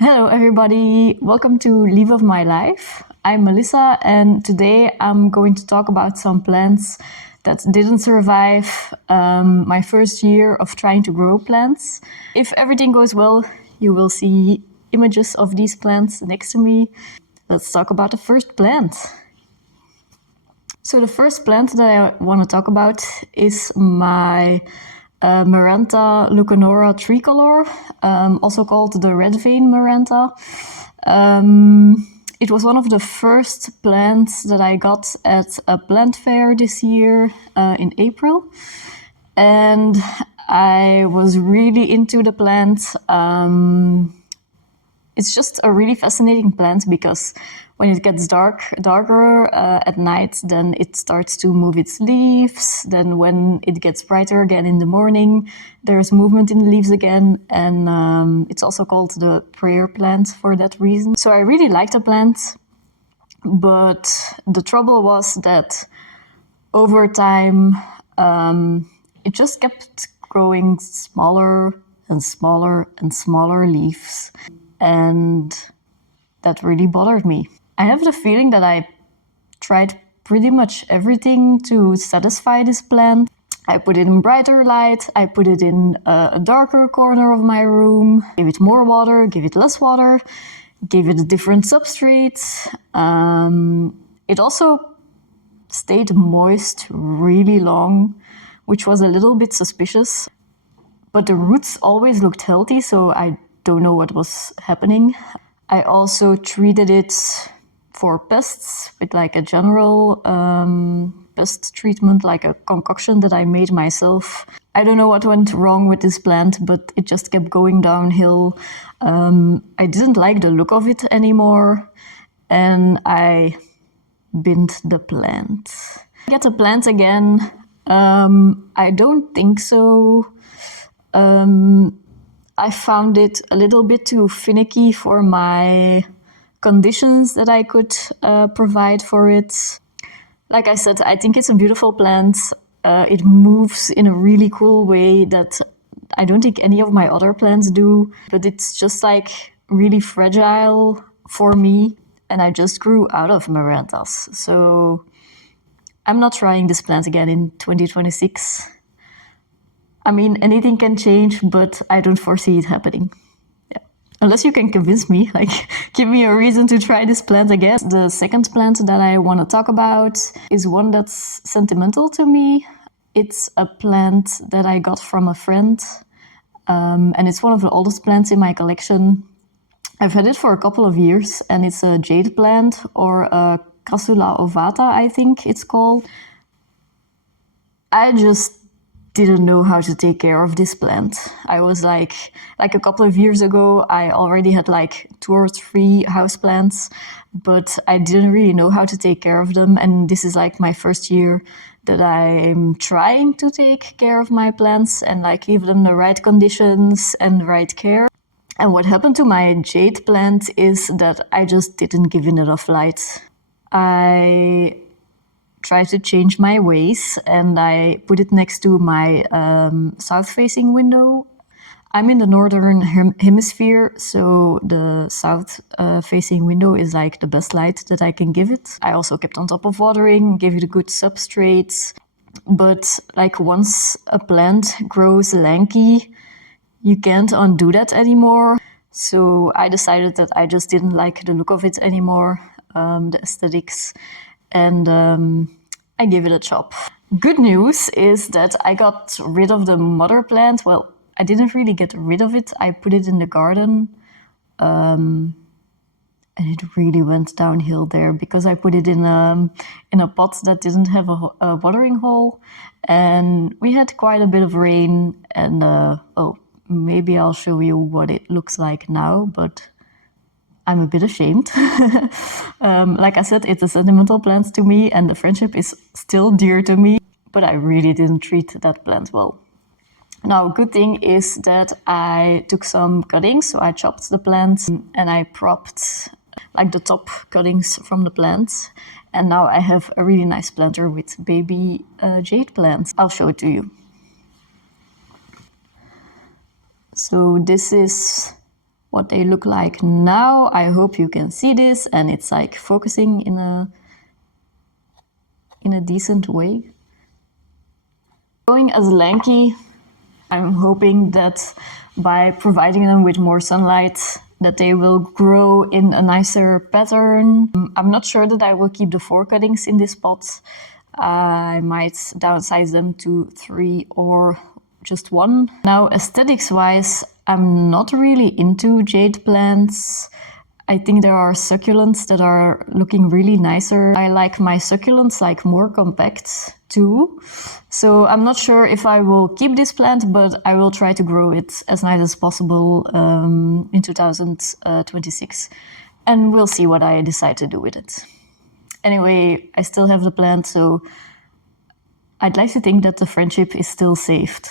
Hello everybody, welcome to Leaf of My Life. I'm Melissa and today I'm going to talk about some plants that didn't survive my first year of trying to grow plants. If everything goes well, you will see images of these plants next to me. Let's talk about the first plant. So the first plant that I want to talk about is my Maranta leucanora tricolor, also called the red vein Maranta. It was one of the first plants that I got at a plant fair this year in April. And I was really into the plant. It's just a really fascinating plant because when it gets darker at night, then it starts to move its leaves. Then when it gets brighter again in the morning, there's movement in the leaves again. And it's also called the prayer plant for that reason. So I really liked the plant, but the trouble was that over time, it just kept growing smaller and smaller and smaller leaves. And that really bothered me. I have the feeling that I tried pretty much everything to satisfy this plant. I put it in brighter light, I put it in a darker corner of my room, gave it more water, gave it less water, gave it a different substrate. It also stayed moist really long, which was a little bit suspicious. But the roots always looked healthy, so I don't know what was happening. I also treated it for pests with like a general pest treatment, like a concoction that I made myself. I don't know what went wrong with this plant, but it just kept going downhill. I didn't like the look of it anymore, and I binned the plant. Get the plant again? I don't think so. I found it a little bit too finicky for my conditions that I could provide for it. Like I said, I think it's a beautiful plant. It moves in a really cool way that I don't think any of my other plants do, but it's just like really fragile for me, and I just grew out of Marantas. So I'm not trying this plant again in 2026. I mean, anything can change, but I don't foresee it happening. Yeah. Unless you can convince me, like, give me a reason to try this plant again. The second plant that I want to talk about is one that's sentimental to me. It's a plant that I got from a friend, and it's one of the oldest plants in my collection. I've had it for a couple of years, and it's a jade plant, or a Crassula ovata, I think it's called. I just didn't know how to take care of this plant. I was like a couple of years ago, I already had like 2 or 3 houseplants, but I didn't really know how to take care of them. And this is like my first year that I'm trying to take care of my plants and like give them the right conditions and the right care. And what happened to my jade plant is that I just didn't give it enough light. I tried to change my ways and I put it next to my south-facing window. I'm in the northern hemisphere, so the south-facing window is like the best light that I can give it. I also kept on top of watering, gave it a good substrate. But like once a plant grows lanky, you can't undo that anymore. So I decided that I just didn't like the look of it anymore, the aesthetics. And I gave it a chop. Good news is that I got rid of the mother plant. Well, I didn't really get rid of it. I put it in the garden, and it really went downhill there because I put it in a pot that didn't have a watering hole, and we had quite a bit of rain. And maybe I'll show you what it looks like now, but I'm a bit ashamed. Like I said, it's a sentimental plant to me and the friendship is still dear to me, but I really didn't treat that plant well. Now, good thing is that I took some cuttings, so I chopped the plant and I propped like the top cuttings from the plant. And now I have a really nice planter with baby jade plants. I'll show it to you. So this is what they look like now. I hope you can see this and it's like focusing in a decent way. Going as lanky, I'm hoping that by providing them with more sunlight that they will grow in a nicer pattern. I'm not sure that I will keep the 4 cuttings in this pot. I might downsize them to 3 or just 1. Now, aesthetics wise, I'm not really into jade plants. I think there are succulents that are looking really nicer. I like my succulents like more compact too. So I'm not sure if I will keep this plant, but I will try to grow it as nice as possible in 2026. And we'll see what I decide to do with it. Anyway, I still have the plant, so I'd like to think that the friendship is still saved.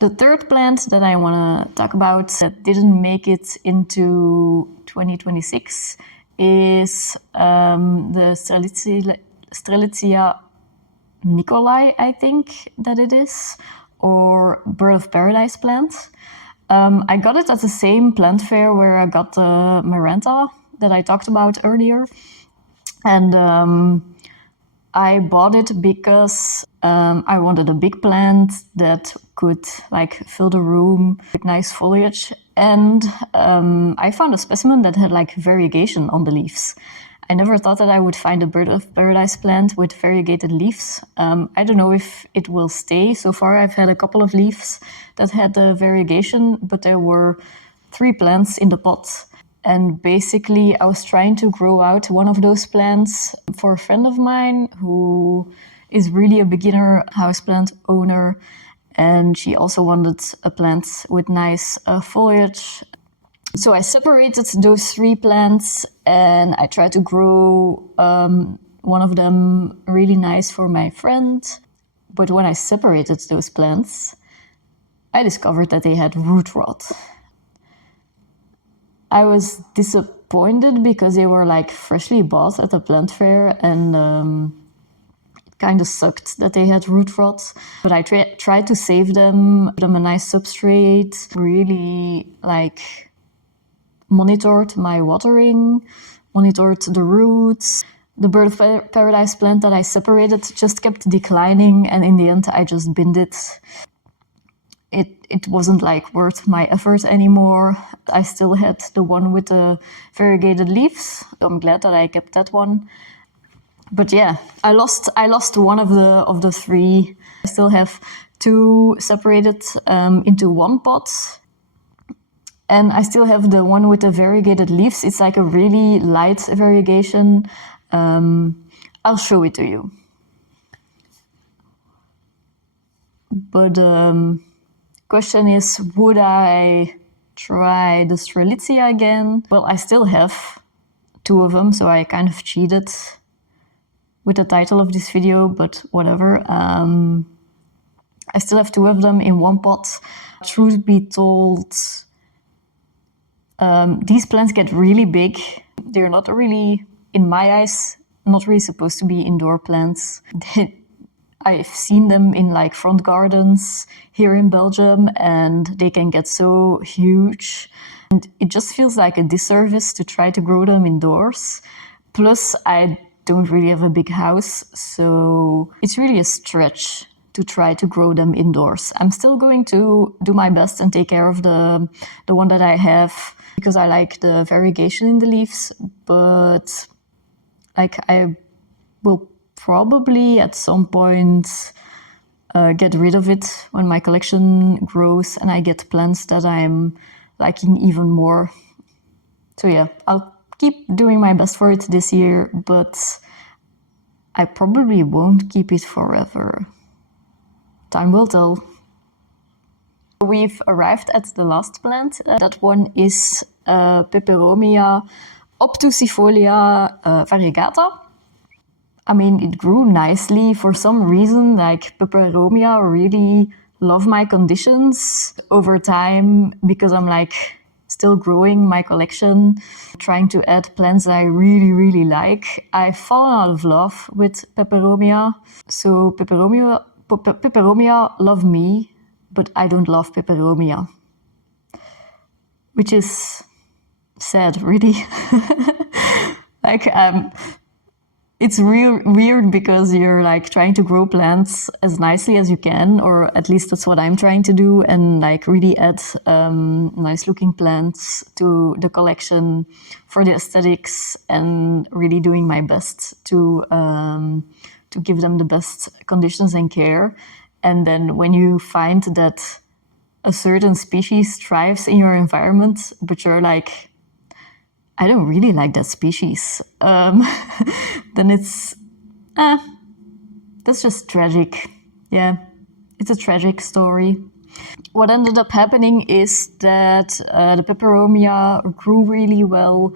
The third plant that I want to talk about that didn't make it into 2026 is the Strelitzia Nicolai, I think that it is, or Bird of Paradise plant. I got it at the same plant fair where I got the Maranta that I talked about earlier. And I bought it because I wanted a big plant that could like fill the room with nice foliage. And I found a specimen that had like variegation on the leaves. I never thought that I would find a Bird of Paradise plant with variegated leaves. I don't know if it will stay. So far I've had a couple of leaves that had the variegation, but there were 3 plants in the pot. And basically I was trying to grow out one of those plants for a friend of mine who is really a beginner houseplant owner. And she also wanted a plant with nice foliage. So I separated those 3 plants and I tried to grow one of them really nice for my friend. But when I separated those plants, I discovered that they had root rot. I was disappointed because they were like freshly bought at the plant fair and it kind of sucked that they had root rot. But I tried to save them, put them a nice substrate, really like monitored my watering, monitored the roots. The Bird of Paradise plant that I separated just kept declining and in the end I just binned it. It wasn't like worth my effort anymore. I still had the one with the variegated leaves. I'm glad that I kept that one. But yeah, I lost one of the 3. I still have 2 separated into 1 pot. And I still have the one with the variegated leaves. It's like a really light variegation. I'll show it to you. But question is, would I try the Strelitzia again? Well, I still have 2 of them, so I kind of cheated with the title of this video, but whatever. I still have 2 of them in 1 pot. Truth be told, these plants get really big. They're not really, in my eyes, not really supposed to be indoor plants. I've seen them in like front gardens here in Belgium and they can get so huge. And it just feels like a disservice to try to grow them indoors. Plus, I don't really have a big house, so it's really a stretch to try to grow them indoors. I'm still going to do my best and take care of the one that I have because I like the variegation in the leaves, but like I will probably at some point get rid of it when my collection grows and I get plants that I'm liking even more. So yeah, I'll keep doing my best for it this year, but I probably won't keep it forever. Time will tell. We've arrived at the last plant. That one is Peperomia obtusifolia variegata. I mean, it grew nicely. For some reason, like Peperomia really love my conditions over time because I'm like still growing my collection, trying to add plants that I really, really like. I've fallen out of love with Peperomia. So Peperomia love me, but I don't love Peperomia. which is sad, really. Like, it's real weird because you're like trying to grow plants as nicely as you can, or at least that's what I'm trying to do, and like really add nice looking plants to the collection for the aesthetics, and really doing my best to give them the best conditions and care. And then when you find that a certain species thrives in your environment, but you're like, I don't really like that species, then it's, that's just tragic. Yeah, it's a tragic story. What ended up happening is that the peperomia grew really well,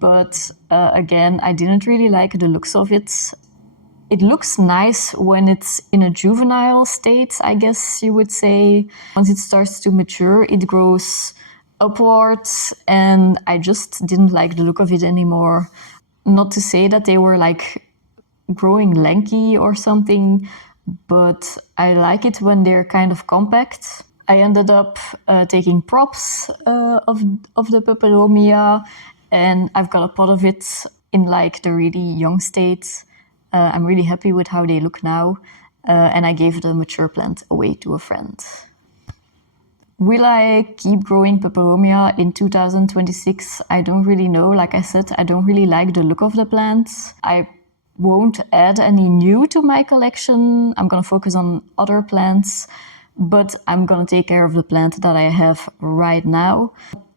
but again, I didn't really like the looks of it. It looks nice when it's in a juvenile state, I guess you would say. Once it starts to mature, it grows upwards, and I just didn't like the look of it anymore. Not to say that they were like growing lanky or something, but I like it when they're kind of compact. I ended up taking props of the peperomia, and I've got a pot of it in like the really young state. I'm really happy with how they look now, and I gave the mature plant away to a friend. Will I keep growing peperomia in 2026? I don't really know. Like I said, I don't really like the look of the plants. I won't add any new to my collection. I'm gonna focus on other plants, but I'm gonna take care of the plant that I have right now.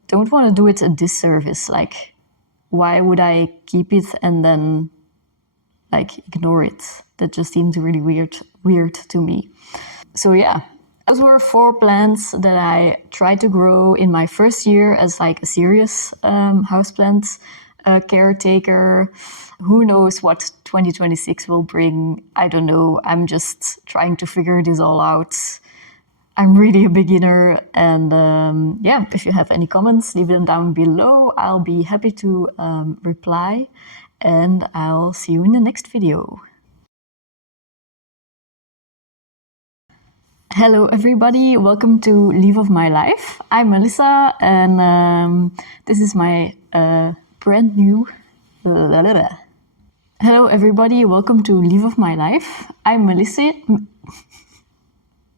Don't want to do it a disservice. Like, why would I keep it and then like ignore it? That just seems really weird to me. So yeah, those were 4 plants that I tried to grow in my first year as like a serious houseplant caretaker. Who knows what 2026 will bring? I don't know. I'm just trying to figure this all out. I'm really a beginner, and yeah, if you have any comments, leave them down below. I'll be happy to reply, and I'll see you in the next video. Hello everybody, welcome to Leaf of My Life. I'm Melissa, and this is my brand new... Hello everybody, welcome to Leaf of My Life. I'm Melissa.